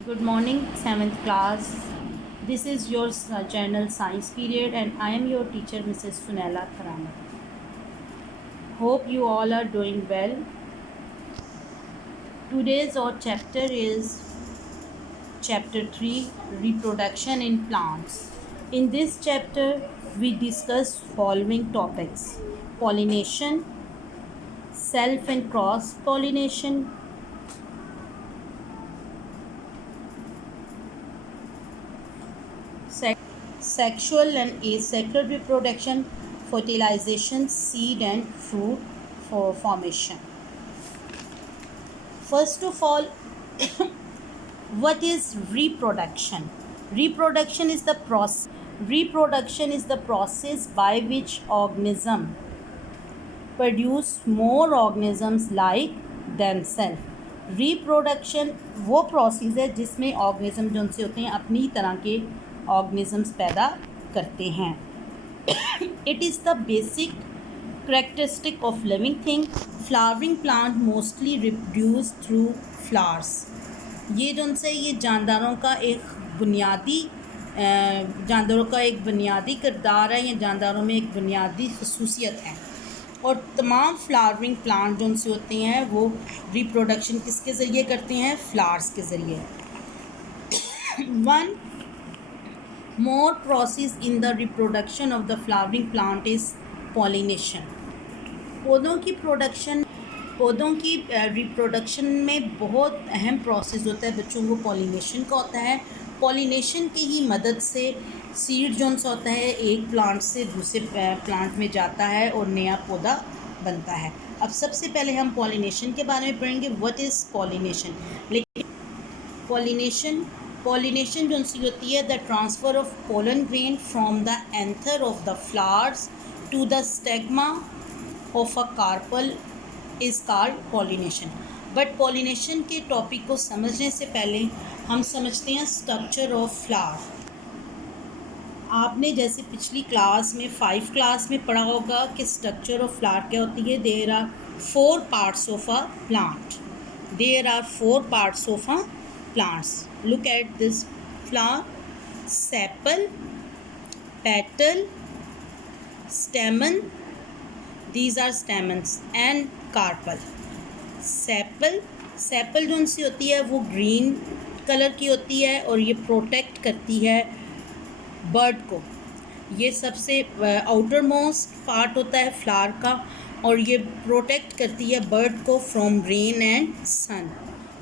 Good morning, 7th class. This is your channel Science Period, and I am your teacher, Mrs. Sunela Kharamat. Hope you all are doing well. Today's our chapter is chapter 3, Reproduction in Plants. In this chapter, we discuss following topics: pollination, self and cross pollination, sexual and asexual reproduction, fertilization, seed and fruit for formation. First of all, what is reproduction? Reproduction is the process by which organism produce more organisms like themselves. Reproduction वो process है जिसमें organism जो उनसे होते हैं अपनी तरह के ऑर्गेनिजम्स पैदा करते हैं. It is the basic characteristic of living thing. Flowering plant mostly reproduce through flowers. ये जो उनसे ये जानदारों का एक बुनियादी किरदार है या जानदारों में एक बुनियादी खसूसियत है. और तमाम फ्लावरिंग प्लांट जो उनसे होते हैं वो रिप्रोडक्शन किसके ज़रिए करते हैं? फ्लावर्स के ज़रिए. One more process in the reproduction of the flowering plant is pollination. पौधों की रिप्रोडक्शन में बहुत अहम प्रोसेस होता है बच्चों को पॉलिनेशन का होता है. पॉलिनेशन की ही मदद से सीड जो सा होता है एक प्लांट से दूसरे प्लांट में जाता है और नया पौधा बनता है. अब सबसे पहले हम पॉलिनेशन के बारे में पढ़ेंगे. What is pollination? लेकिन पॉलिनेशन जो सी होती है the transfer of pollen grain from the anther of the flowers to the stigma of a carpel is called pollination. But pollination के टॉपिक को समझने से पहले हम समझते हैं स्ट्रक्चर ऑफ फ्लावर. आपने जैसे पिछली क्लास में 5 क्लास में पढ़ा होगा कि स्ट्रक्चर ऑफ फ्लावर क्या होती है. There are 4 parts of a plant. Plants. Look at this flower: sepal, petal, stamen. These are stamens and carpel. Sepal जो उनसी होती है वो ग्रीन कलर की होती है और ये प्रोटेक्ट करती है बर्ड को. ये सबसे आउटर मोस्ट पार्ट होता है फ्लावर का और ये प्रोटेक्ट करती है बर्ड को फ्रॉम रेन एंड सन.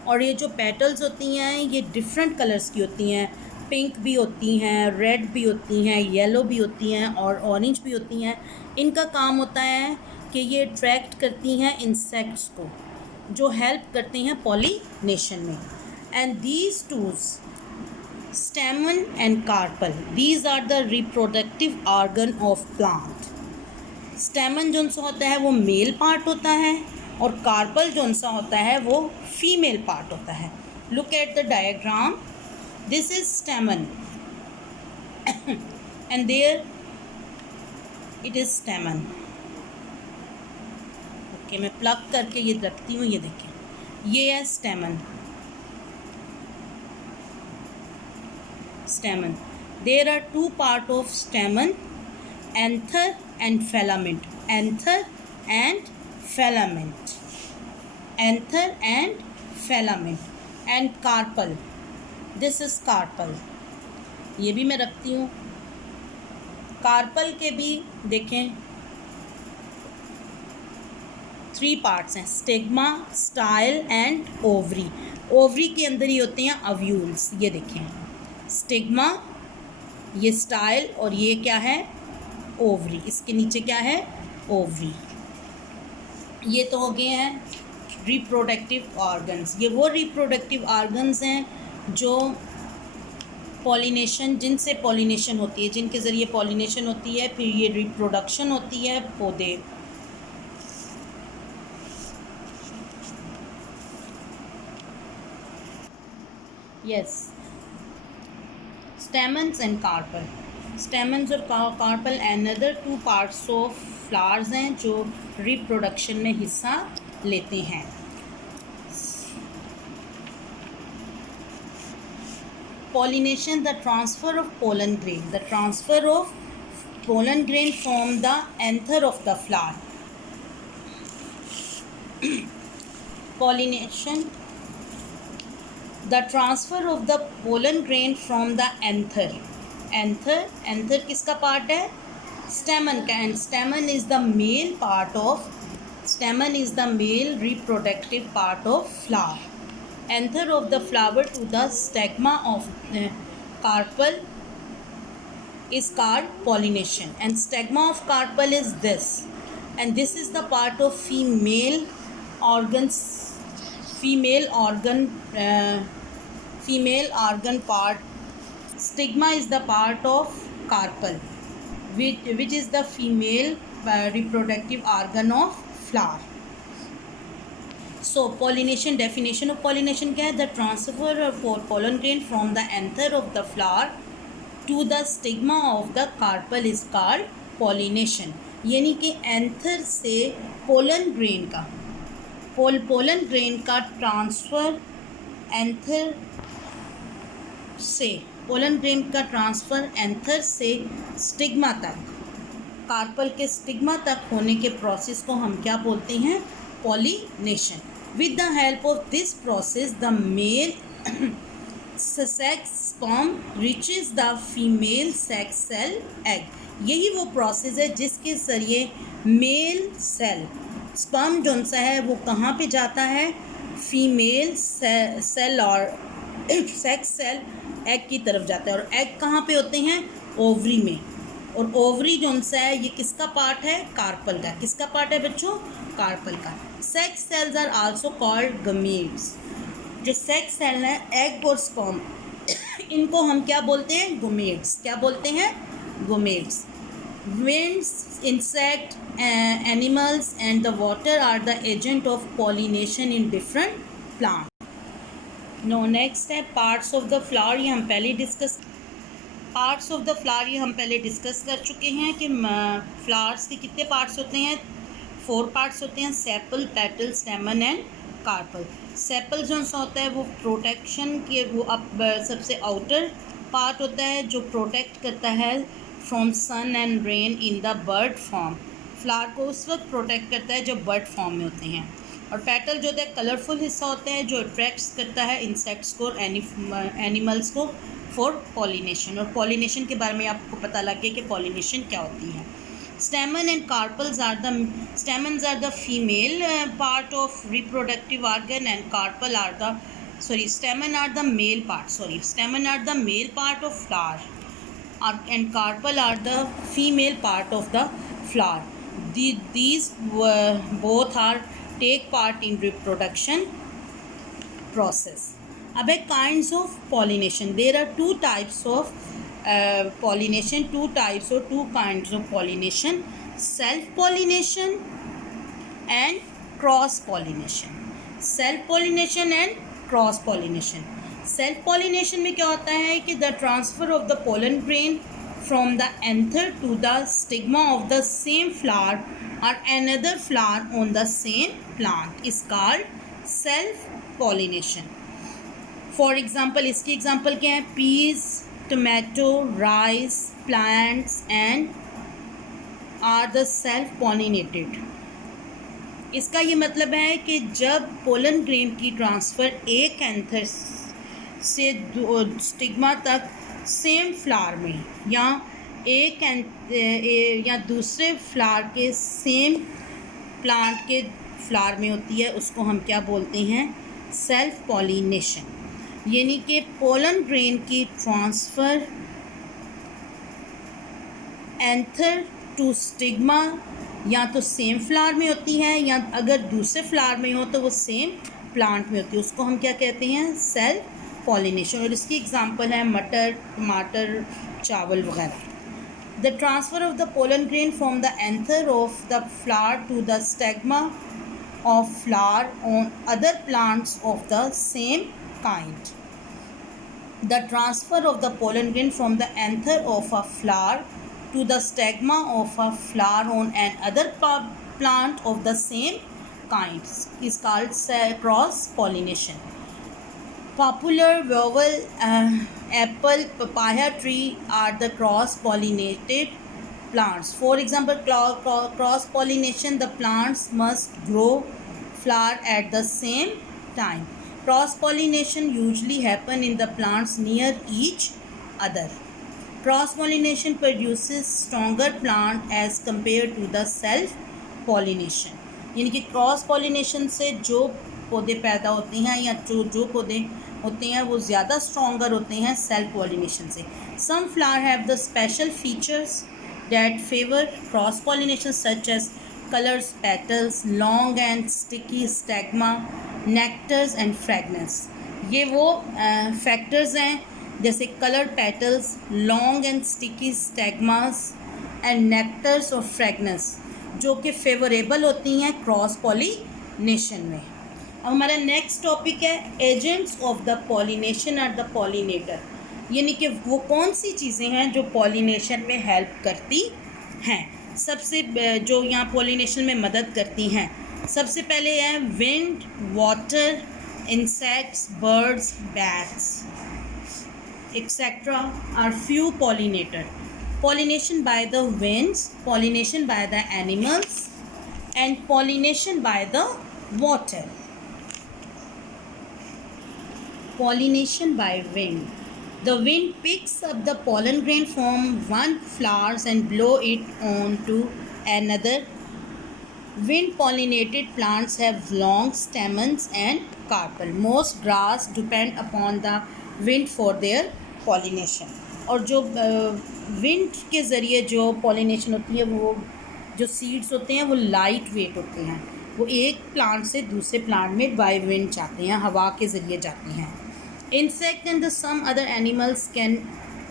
और ये जो पेटल्स होती हैं ये डिफरेंट कलर्स की होती हैं. पिंक भी होती हैं, रेड भी होती हैं, येलो भी होती हैं और ऑरेंज भी होती हैं. इनका काम होता है कि ये अट्रैक्ट करती हैं इंसेक्ट्स को जो हेल्प करते हैं पॉलिनेशन में. And these twos stamen and carpel, these are the reproductive organ of plant. Stamen जो सा होता है वो मेल पार्ट होता है और कार्पल जो सा होता है वो फीमेल पार्ट होता है. Look at the diagram. This is stamen and there it is stamen. Okay, मैं प्लग करके ये रखती हूँ. ये देखें, ये है stamen. There are 2 part of stamen: anther and filament. Anther and filament. And carpel. This is carpel. ये भी मैं रखती हूँ. कार्पल के भी देखें 3 पार्ट्स हैं: stigma, style and ovary. Ovary के अंदर ही होते हैं अव्यूल्स. ये देखें, स्टिग्मा, ये स्टाइल और ये क्या है? ओवरी. इसके नीचे क्या है? ओवरी. ये तो हो गए हैं रिप्रोडक्टिव ऑर्गन्स. ये वो रिप्रोडक्टिव ऑर्गन्स हैं जो जिनसे पॉलिनेशन होती है, जिनके ज़रिए पॉलिनेशन होती है, फिर ये रिप्रोडक्शन होती है पौधे. Yes, stamens and carpel. Stamens और carpel another 2 parts of flowers हैं जो रिप्रोडक्शन में हिस्सा लेते हैं. pollination, the transfer of pollen grain, the transfer of pollen grain from the anther of the flower. Pollination, the transfer of the pollen grain from the anther. Anther किसका part है? स्टेमन का. And स्टेमन is the male part of, स्टेमन is the male reproductive part of flower. Anther of the flower to the stigma of carpel is called pollination, and stigma of carpel is this, and this is the part of female organs, female organ part. Stigma is the part of carpel, which is the female reproductive organ of flower. So pollination, definition of pollination क्या है? The transfer of pollen grain from the anther of the flower to the stigma of the carpel is called pollination. यानी कि anther से pollen grain का transfer, anther से pollen grain का transfer anther से stigma तक, कार्पल के stigma तक होने के प्रोसेस को हम क्या बोलते हैं? Pollination. With the help of this process, the male sex sperm reaches the female sex cell egg. यही वो प्रोसेस है जिसके ज़रिए मेल सेल स्पर्म जो सा है वो कहाँ पे जाता है? फीमेल सेल और सेक्स सेल एग की तरफ जाता है. और एग कहाँ पे होते हैं? ओवरी में. और ओवरी जो सा है ये किसका पार्ट है? कार्पल का. किसका पार्ट है बच्चों? कार्पल का. Sex cells are also called gametes. जो सेक्स सेल है एग और स्पर्म, इनको हम क्या बोलते हैं? गोमेट्स. क्या बोलते हैं? Gametes. Winds, insect, animals and the water are the agent of pollination in different plant. No next है पार्ट्स ऑफ द फ्लावर. ये हम पहले discuss, parts of the flower ये हम पहले डिस्कस कर चुके हैं कि फ्लावर्स के कितने पार्ट्स होते हैं? 4 पार्ट्स होते हैं. Sepal, petal, stamen and carpel. Sepal जो सा होता है वो प्रोटेक्शन के, वो अब सबसे आउटर पार्ट होता है जो प्रोटेक्ट करता है from sun and rain in the bird form. Flower को उस वक्त प्रोटेक्ट करता है जब बर्ड फॉर्म में होते हैं. और पेटल जो होता है कलरफुल हिस्सा होता है जो अट्रैक्ट्स करता है इंसेक्ट्स को और एनिमल्स को फॉर पॉलिनेशन. और पॉलिनेशन के बारे में आपको पता लग गया कि पॉलिनेशन क्या होती है. Stamen and carpels are the, stamens are the female part of reproductive organ, and carpel are the, stamen are the male part, stamen are the male part of flower, and carpel are the female part of the flower. These both are take part in reproduction process. अब है kinds of pollination. There are two types of pollination, two types or two kinds of pollination: self pollination and cross pollination. Self pollination and cross pollination. Self pollination में क्या होता है कि the transfer of the pollen grain from the anther to the stigma of the same flower or another flower on the same plant is called self pollination. For example, इसकी example क्या है? Peas, tomato, rice plants and are the self pollinated. इसका ये मतलब है कि जब pollen grain की ट्रांसफ़र एक एंथर से स्टिग्मा तक सेम फ्लावर में या या दूसरे फ्लावर के सेम प्लांट के फ्लावर में होती है, उसको हम क्या बोलते हैं? Self pollination. यानी कि पोलन ग्रेन की ट्रांसफ़र एंथर टू स्टिग्मा या तो सेम फ्लावर में होती है या अगर दूसरे फ्लावर में हो तो वो सेम प्लांट में होती है, उसको हम क्या कहते हैं? Self pollination. और इसकी एग्जांपल है मटर, टमाटर, चावल वगैरह. The transfer of the pollen grain from the anther of the flower to the stigma of flower on other plants of the same kind. The transfer of the pollen grain from the anther of a flower to the stigma of a flower on another plant of the same kind is called cross pollination. Popular vowel apple, papaya tree are the cross-pollinated plants. For example, cross-pollination, the plants must grow flower at the same time. Cross-pollination usually happen in the plants near each other. Cross-pollination produces stronger plant as compared to the self-pollination. यानी कि cross pollination से जो पौधे पैदा होते हैं या जो पौधे होते हैं वो ज़्यादा स्ट्रॉन्गर होते हैं सेल्फ पॉलिनेशन से. Some flower have the special features that favour cross pollination such as colours, petals, long and sticky stigma, nectars and fragrance. ये वो फैक्टर्स हैं जैसे colour, petals, long and sticky stigmas and nectars और fragrance जो कि favourable होती हैं cross pollination में. अब हमारा नेक्स्ट टॉपिक है एजेंट्स ऑफ द पॉलिनेशन और द पॉलिनेटर. यानी कि वो कौन सी चीज़ें हैं जो पॉलिनेशन में हेल्प करती हैं. सबसे जो यहाँ पॉलिनेशन में मदद करती हैं, सबसे पहले है wind, water, insects, birds, bats etc. are few pollinator. Pollination by the winds, pollination by the animals and pollination by the water. Pollination by wind. The wind picks up the pollen grain from one flowers and blow it on to another. Wind pollinated plants have long stamens and carpel. Most grass depend upon the wind for their pollination. और जो wind के ज़रिए जो pollination होती है वो जो seeds होते हैं वो लाइट वेट होते हैं. वो एक प्लांट से दूसरे प्लांट में बाय विंड जाते हैं, हवा के ज़रिए जाते हैं. Insect and the some other animals can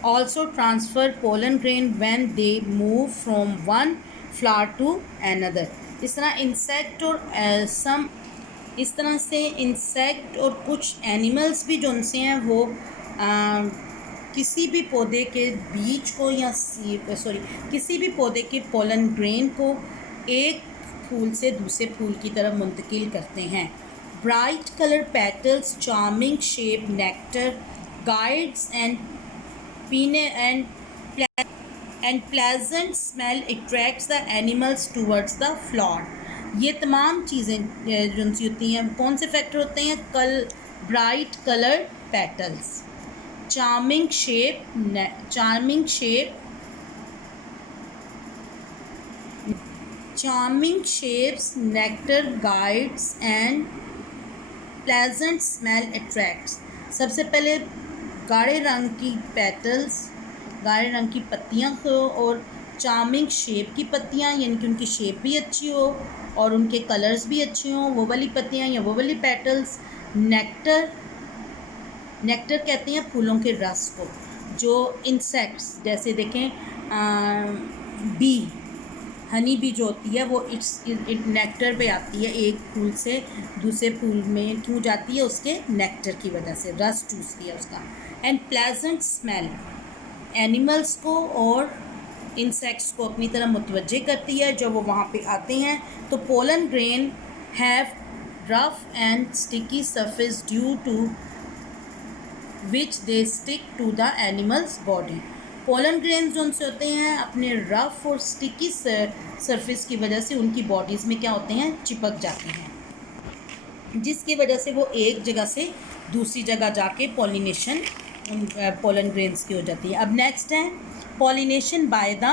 also transfer pollen grain when they move from one flower to another. इस तरह इंसेक्ट और इस तरह से इंसेक्ट और कुछ एनिमल्स भी जो उनसे हैं वो किसी भी पौधे के बीज को या किसी भी पौधे के पोलन ग्रेन को एक फूल से दूसरे फूल की तरफ मुंतकिल करते हैं. Bright colour petals, charming shape, nectar, guides and pine and pleasant smell attracts the animals towards the flower. ये तमाम चीज़ें जो सी होती हैं, कौन से फैक्टर होते हैं? Bright colour petals, charming shapes, nectar, guides and pleasant smell attracts. सबसे पहले गाढ़े रंग की पेटल्स, गाढ़े रंग की पत्तियाँ को, और चार्मिंग शेप की पत्तियाँ यानी कि उनकी शेप भी अच्छी हो और उनके कलर्स भी अच्छे हों, वो वाली पत्तियाँ या वो वाली पेटल्स. नेक्टर कहते हैं फूलों के रस को. जो इंसेक्ट्स जैसे देखें बी, हनी बी जो होती है वो नेक्टर पे आती है, एक फूल से दूसरे फूल में क्यों जाती है? उसके नेक्टर की वजह से, रस चूसती है उसका. एंड प्लेजेंट स्मेल एनिमल्स को और इंसेक्ट्स को अपनी तरह मुतवज्जे करती है जब वो वहाँ पे आते हैं. तो pollen grain have rough and sticky surface due to which they stick to the animals body. Pollen grains जो उनसे होते हैं अपने रफ और स्टिकी सरफेस की वजह से उनकी बॉडीज़ में क्या होते हैं? चिपक जाते हैं, जिसकी वजह से वो एक जगह से दूसरी जगह जाके पॉलिनेशन पोलन ग्रेन्स की हो जाती है. अब नेक्स्ट है pollination by the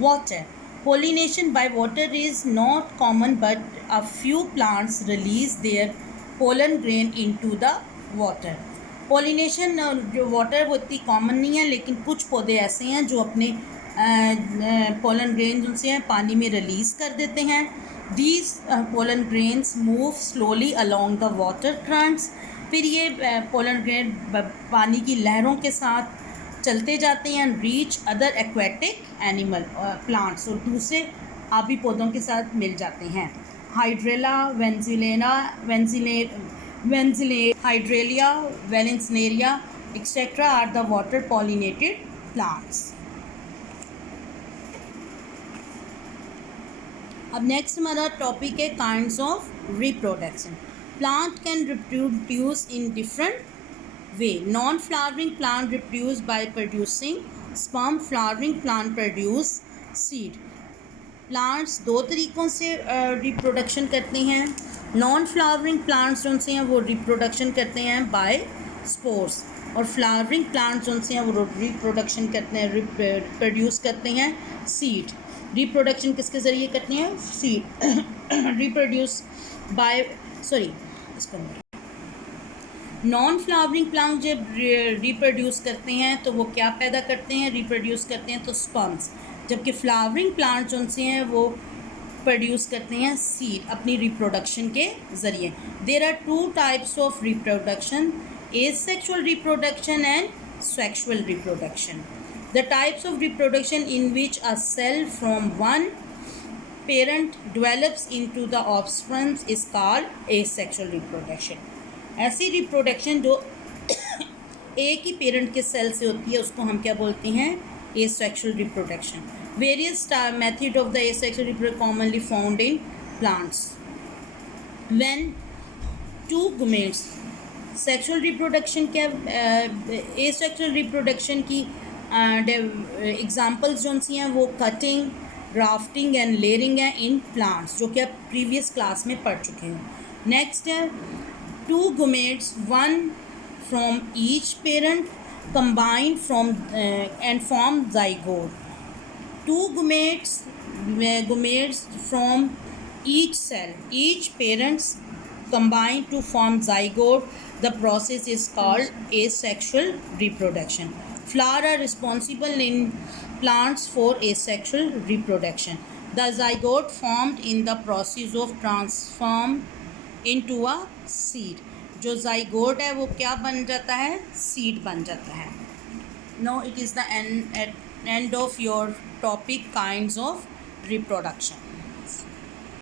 water. Pollination by water is not common, but a few plants release their pollen grain into the water. Pollination जो water वो इतनी common नहीं है, लेकिन कुछ पौधे ऐसे हैं जो अपने pollen grains उनसे हैं पानी में release कर देते हैं. These pollen grains move slowly along the water currents. फिर ये pollen grain पानी की लहरों के साथ चलते जाते हैं. Reach other aquatic animal plants, और दूसरे आबी पौधों के साथ मिल जाते हैं. Hydrilla, hydrilla, vallisneria etcetera are the water pollinated plants. अब नेक्स्ट हमारा टॉपिक है kinds of reproduction. Plant can reproduce in different way. Non-flowering plant reproduce by producing sperm. Flowering plant produce seed. Plants दो तरीक़ों से reproduction करते हैं. Non flowering plants जो से हैं वो रिप्रोडक्शन करते हैं बाय स्पोर्स, और फ्लावरिंग प्लांट्स जो से हैं वो रिप्रोडक्शन करते हैं, प्रोड्यूस करते हैं सीड. रिप्रोडक्शन किसके ज़रिए करते हैं? सीड. रिप्रोड्यूस बाय इसको नॉन फ्लावरिंग प्लांट जब रिप्रोड्यूस करते हैं तो वो क्या पैदा करते हैं? रिप्रोड्यूस करते हैं तो स्पर्म्स. जबकि फ्लावरिंग प्लांट्स उनसे हैं वो प्रोड्यूस करते हैं सीड अपनी रिप्रोडक्शन के ज़रिए. There are two types of reproduction, asexual reproduction and sexual reproduction. The types of reproduction in which a cell from one parent develops into the offspring is called asexual reproduction. ऐसी reproduction जो एक ही parent के cell से होती है उसको हम क्या बोलते हैं? asexual reproduction. Various method of the asexual reproduction commonly found in plants. When two gametes, sexual reproduction क्या, asexual reproduction की एग्जाम्पल्स जो सी हैं वो कटिंग, ग्राफ्टिंग एंड लेयरिंग है इन प्लांट्स, जो कि आप प्रीवियस क्लास में पढ़ चुके हैं. नेक्स्ट है two gametes, one from each parent combined from and form zygote. Two gametes from each cell, each parents combine to form zygote. The process is called asexual reproduction. Flowers are responsible in plants for asexual reproduction. The zygote formed in the process of transform into a seed. जो zygote है वो क्या बन जाता है? Seed बन जाता है. No it is the end of your topic kinds of reproduction.